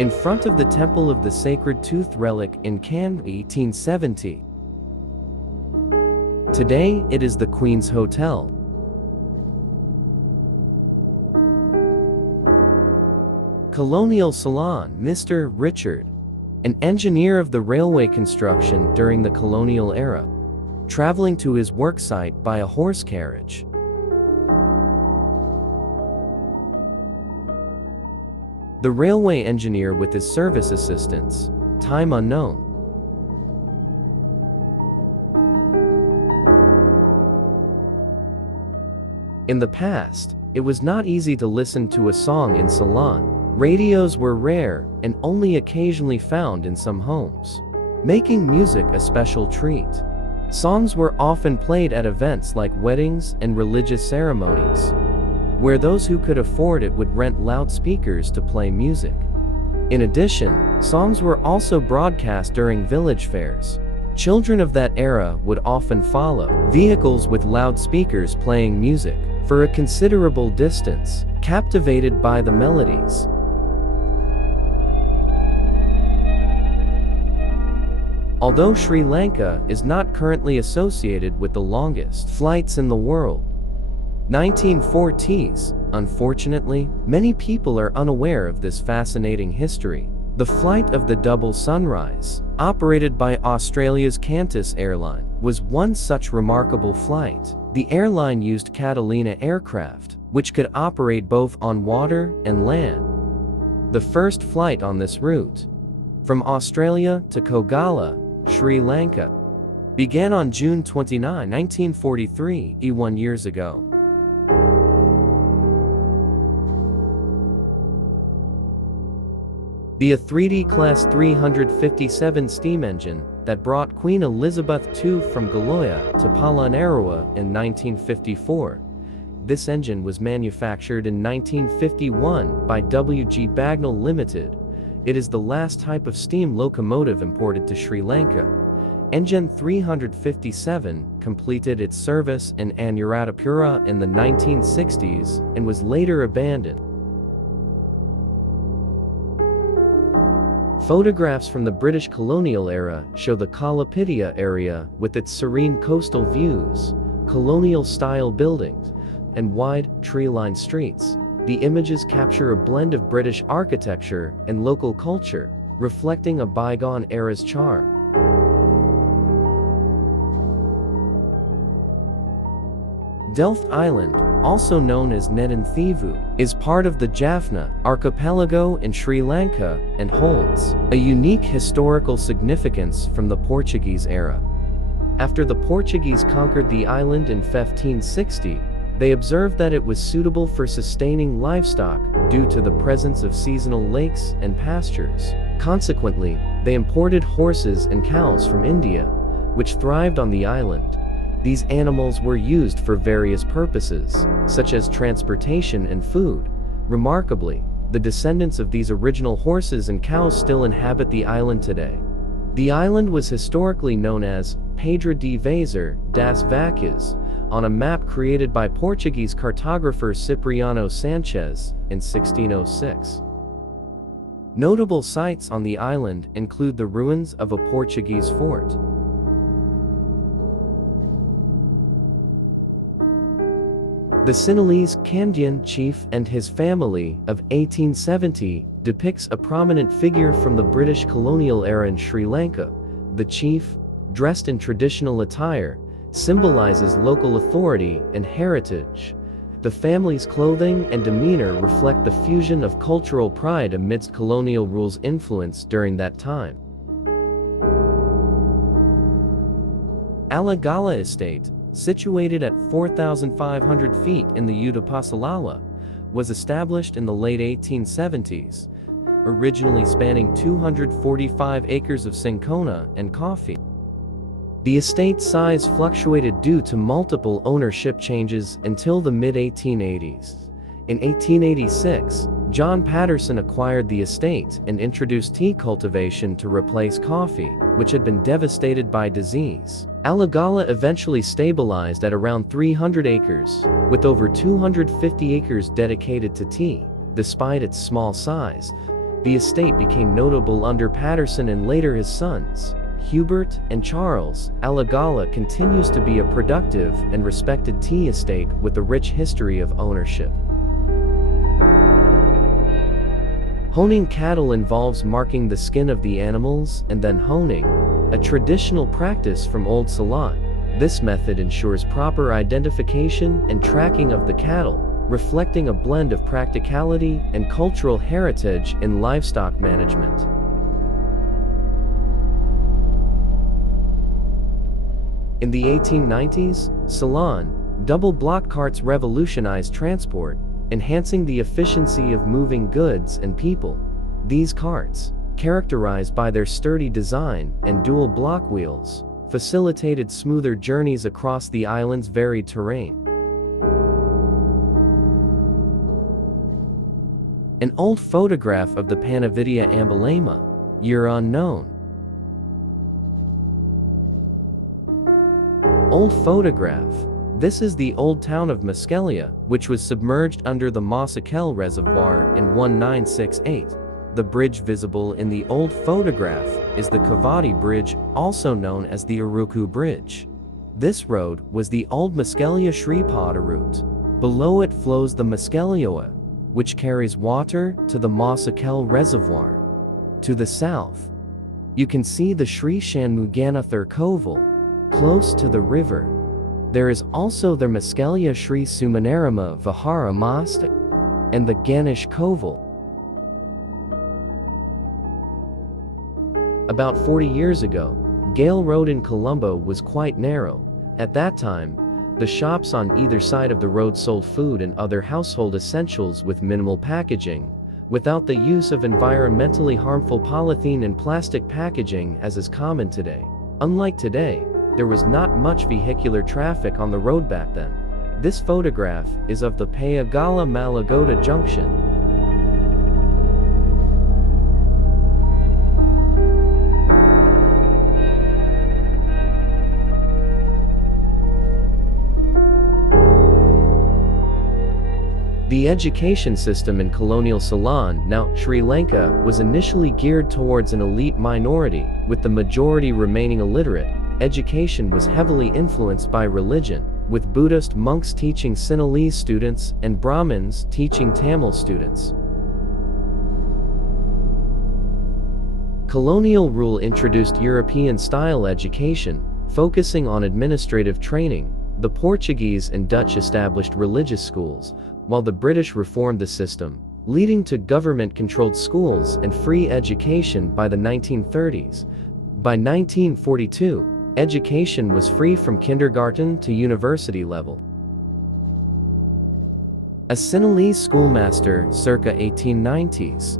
in front of the Temple of the Sacred Tooth relic in Cannes, 1870. Today, it is the Queen's Hotel. Colonial Ceylon, Mr. Richard, an engineer of the railway construction during the colonial era, traveling to his worksite by a horse carriage. The railway engineer with his service assistants, time unknown. In the past, it was not easy to listen to a song in Ceylon. Radios were rare and only occasionally found in some homes, making music a special treat. Songs were often played at events like weddings and religious ceremonies, where those who could afford it would rent loudspeakers to play music. In addition, songs were also broadcast during village fairs. Children of that era would often follow vehicles with loudspeakers playing music for a considerable distance, captivated by the melodies. Although Sri Lanka is not currently associated with the longest flights in the world, 1940s, unfortunately, many people are unaware of this fascinating history. The flight of the Double Sunrise, operated by Australia's Qantas airline, was one such remarkable flight. The airline used Catalina aircraft, which could operate both on water and land. The first flight on this route, from Australia to Kogala, Sri Lanka, began on June 29, 1943, 1 years ago. The A3D Class 357 steam engine that brought Queen Elizabeth II from Galoya to Polonnaruwa in 1954. This engine was manufactured in 1951 by W.G. Bagnall Limited. It is the last type of steam locomotive imported to Sri Lanka. Engine 357 completed its service in Anuradhapura in the 1960s and was later abandoned. Photographs from the British colonial era show the Kalapitia area with its serene coastal views, colonial-style buildings, and wide, tree-lined streets. The images capture a blend of British architecture and local culture, reflecting a bygone era's charm. Delft Island, also known as Netanthevu, is part of the Jaffna archipelago in Sri Lanka and holds a unique historical significance from the Portuguese era. After the Portuguese conquered the island in 1560, they observed that it was suitable for sustaining livestock due to the presence of seasonal lakes and pastures. Consequently, they imported horses and cows from India, which thrived on the island. These animals were used for various purposes, such as transportation and food. Remarkably, the descendants of these original horses and cows still inhabit the island today. The island was historically known as Pedra de Vazer das Vacas, on a map created by Portuguese cartographer Cipriano Sanchez in 1606. Notable sites on the island include the ruins of a Portuguese fort. The Sinhalese Kandyan chief and his family of 1870 depicts a prominent figure from the British colonial era in Sri Lanka. The chief, dressed in traditional attire, symbolizes local authority and heritage. The family's clothing and demeanor reflect the fusion of cultural pride amidst colonial rule's influence during that time. Alagala Estate, situated at 4,500 feet in the Utapasalawa, was established in the late 1870s, originally spanning 245 acres of cinchona and coffee. The estate's size fluctuated due to multiple ownership changes until the mid-1880s. In 1886, John Patterson acquired the estate and introduced tea cultivation to replace coffee, which had been devastated by disease. Alagala eventually stabilized at around 300 acres, with over 250 acres dedicated to tea. Despite its small size, The estate became notable under Patterson and later his sons, Hubert and Charles. Alagala continues to be a productive and respected tea estate with a rich history of ownership. Honing cattle involves marking the skin of the animals and then honing, a traditional practice from Old Ceylon. This method ensures proper identification and tracking of the cattle, reflecting a blend of practicality and cultural heritage in livestock management. In the 1890s, Ceylon, double block carts revolutionized transport, enhancing the efficiency of moving goods and people. These carts, characterized by their sturdy design and dual block wheels, facilitated smoother journeys across the island's varied terrain. An old photograph of the Panavidia Ambalema, year unknown. Old photograph. This is the old town of Muskelia, which was submerged under the Mosakel Reservoir in 1968. The bridge visible in the old photograph is the Kavadi Bridge, also known as the Aruku Bridge. This road was the old Muskelia Sripada route. Below it flows the Muskelioa, which carries water to the Mosakel Reservoir. To the south, you can see the Sri Shanmuganathar Koval, close to the river. There is also the Muskelia Sri Sumanarama Vihara Mosque and the Ganesh Koval. About 40 years ago, Gale Road in Colombo was quite narrow. At that time, the shops on either side of the road sold food and other household essentials with minimal packaging, without the use of environmentally harmful polythene and plastic packaging as is common today. Unlike today, there was not much vehicular traffic on the road back then. This photograph is of the Payagala Malagoda Junction. The education system in colonial Ceylon, now Sri Lanka, was initially geared towards an elite minority, with the majority remaining illiterate. Education was heavily influenced by religion, with Buddhist monks teaching Sinhalese students and Brahmins teaching Tamil students. Colonial rule introduced European-style education, focusing on administrative training. The Portuguese and Dutch established religious schools, while the British reformed the system, leading to government-controlled schools and free education by the 1930s. By 1942, education was free from kindergarten to university level. A Sinhalese schoolmaster circa 1890s,